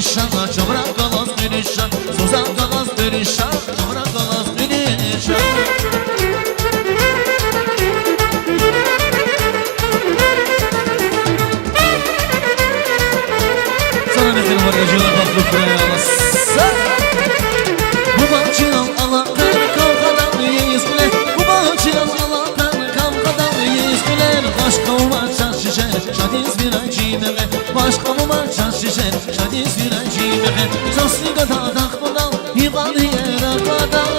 perişan, çamura kalas perişan, sozan kalas perişan, çamura kalas perişan. Sana ne var yaşıyorlar baklık buraya alasın. Bu bahçıdan alakar kavgadan yeyiz bile. Bu bahçıdan alakar kavgadan yeyiz bile. Başka umarsan şişer, şadiz bir acimere. Başka umarsan şişer, şadiz bir acimere. Zasliga da takmadan, yıkanı yere kadar.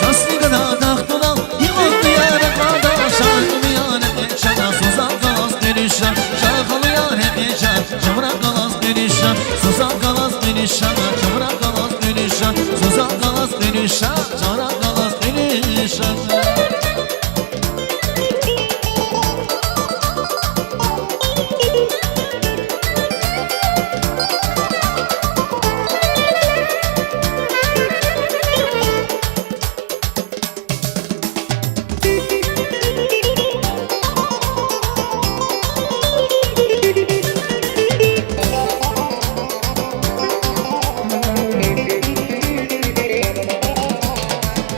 Zasliga da takmadan, yıkanı yere kadar. Şarkımı yâne geçer, sozan kalas perişan. Şarkımı yâne geçer, çamura kalas perişan. Sozan kalas perişan, çamura kalas perişan. Sozan kalas perişan, çamura kalas perişan.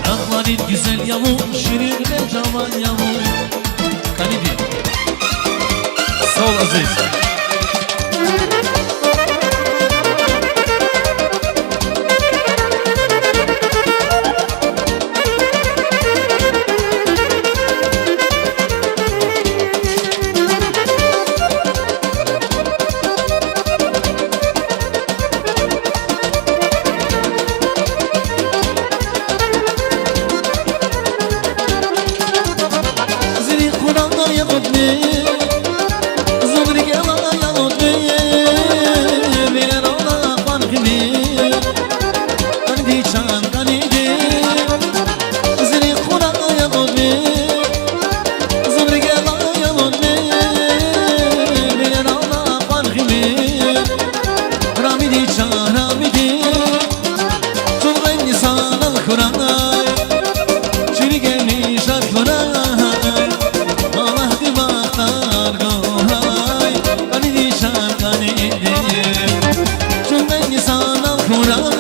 Akların güzel yavur, şirin ve cavan yavur. Kalidi. Sağ ol Aziz. Zili Kur'an'da yakutni, zubri gela yakutni, bilen ona farkını, kanidi çan kanidi. Zili Kur'an'da yakutni, zubri gela yakutni, bilen ona farkını, ramidi çan ramidi. Çok insan al Kur'an'da, çiri gelmiş aklıma. Kur'an